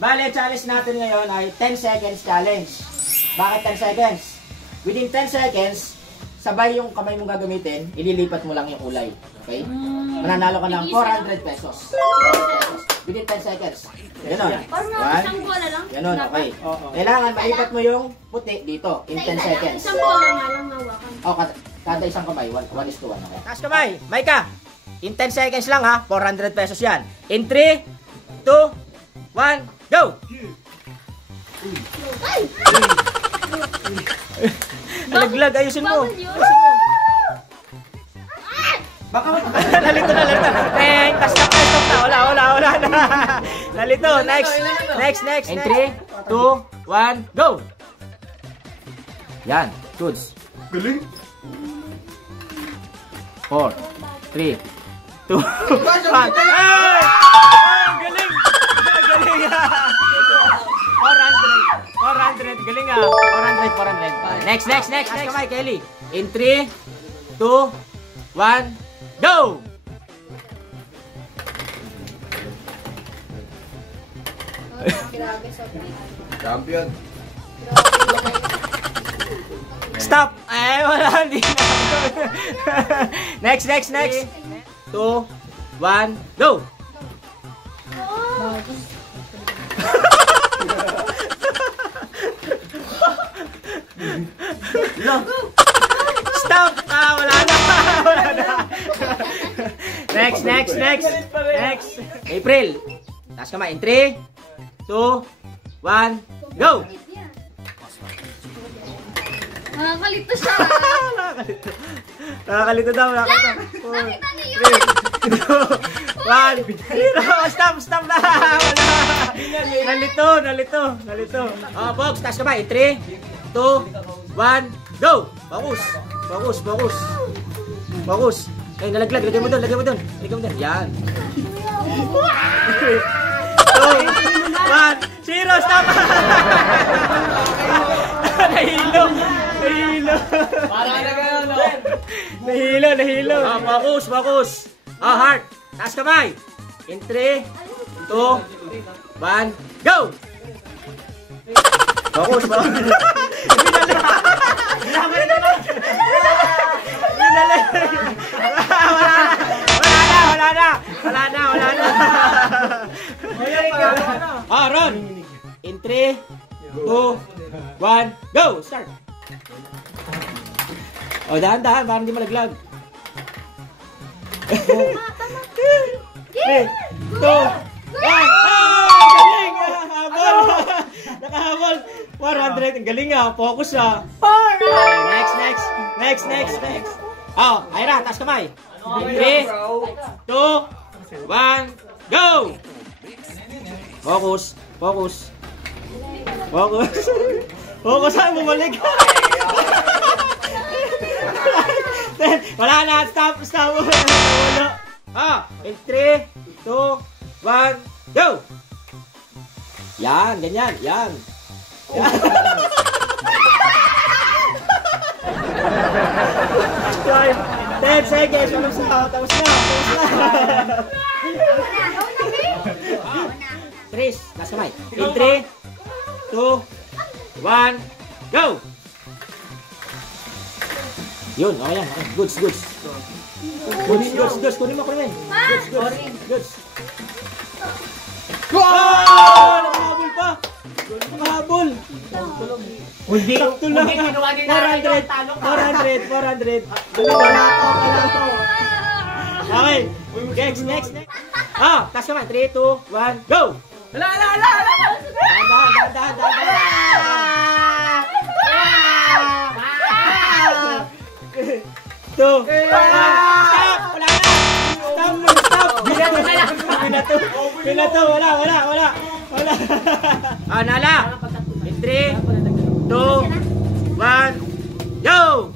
Bale, challenge natin ngayon ay 10 seconds challenge. Bakit 10 seconds? Within 10 seconds, sabay yung kamay mong gagamitin, ililipat mo lang yung kulay. Okay? Mananalo ka ng 400 pesos. Within 10 seconds. Ganon. Ganon, okay. Kailangan maipat mo yung puti dito in 10 seconds. Isang bola nga lang hawakan. O, kada isang kamay, 1:1. Okay? Taas kamay, Maika. In 10 seconds lang ha, 400 pesos yan. In 3, 2, 1, go! Nalaglag, ayusin mo. Baka nalito na. Stop na. Wala na. Nalito, next. In 3, 2, 1, go! Yan, goods. Galing. 4, 3, 2, 1. Ay! Galing! 400. Galing ah. 400. Next. Kamay, Kelly. In 3, 2, 1, go! Champion. Stop! Wala. Hindi na. Next. 2, 1, go! Stop! Wala na. Next. April. Taas kamay. In 3, 2, 1, go! Nakakalito siya. Nakakalito daw. Nakita niyo. 3, 2, 1, stop na. Wala. Nalito. Box, taas kamay. 3, 2, 1, go! Focus. Ay, nalaglag. Lagay mo doon. Yan. 2, 1, 0, stop! Nahilo. Nahilo. Focus. Heart. Taas kamay. In 3, 2, 1, go! Focus. Wala na. Ron. In 3, 2, 1, go! Start. Dahan-dahan, parang hindi malaglag. 3, 2, 1. Galing! Habol! Nakahabol! 400. Ang galing ah. Focus ah. Next. Ira, taas kamay. 3, 2, 1, go! Focus. Saan bumalik? Wala na. Stop. In 3, 2, 1, go! Yan, ganyan. Yan. 10 seconds. Tapos na. Tris, taas kamay. In 3, 2, 1, go! Yun, okay yan. Goods. Kunin mo. Goods. Wow! Nakahabol pa. Hindi kinuha nila 400. Okay. Next. Taas kamay. 3, 2, 1, go! Dahan. Stop! Binato! Wala! Nala! In 3, 2, 1, go!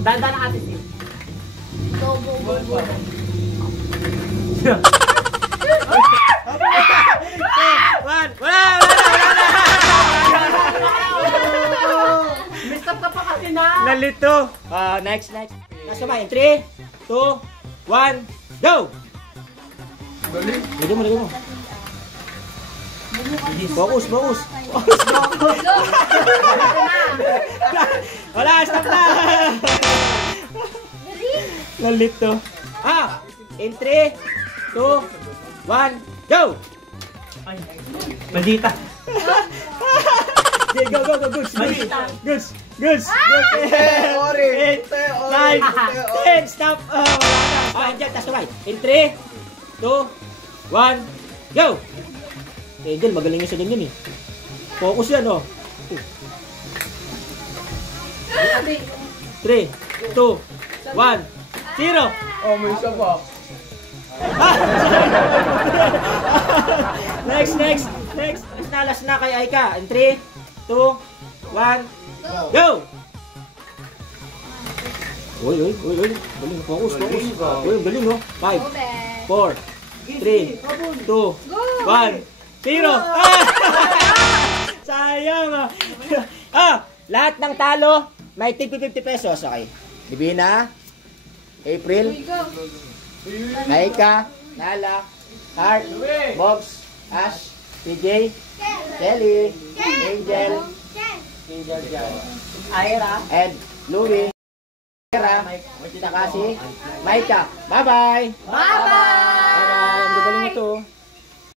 Dahan-dahan ang atin. Wala! Mistap ka pa kasi na. Nalito. Next. Nasa ba? 3, 2, 1, go! Lagay mo. Focus, focus. Wala, stop na. Nalito. In 3, 2, 1, go! Bandita. Okay, go, go, go, goods, goods, goods, goods, goods. 8, 9, 10, stop. Wala na. Angel, tas kamay. In 3, 2, 1, go! Angel, magaling yun sa ganyan eh. Focus yan, oh. 3, 2, 1, 0. Oh, may isa pa. Next, next, next. Last na kay Aika. In 3, 2, 1, go! Uy, uy, uy, uy. Galing, focus, focus. Uy, galing, oh. 5, 4, 3, 2, 1, 0. Sayang, lahat ng talo, may tig 50 pesos. Okay. Divina, April, Aika, Nala, Heart, Bobs, Ash, PJ, Kelly, Angel, Ira, Ed, Louie, Kira, Takasi, Maika. Bye-bye! Bye-bye! Bye-bye! Ang galing ito.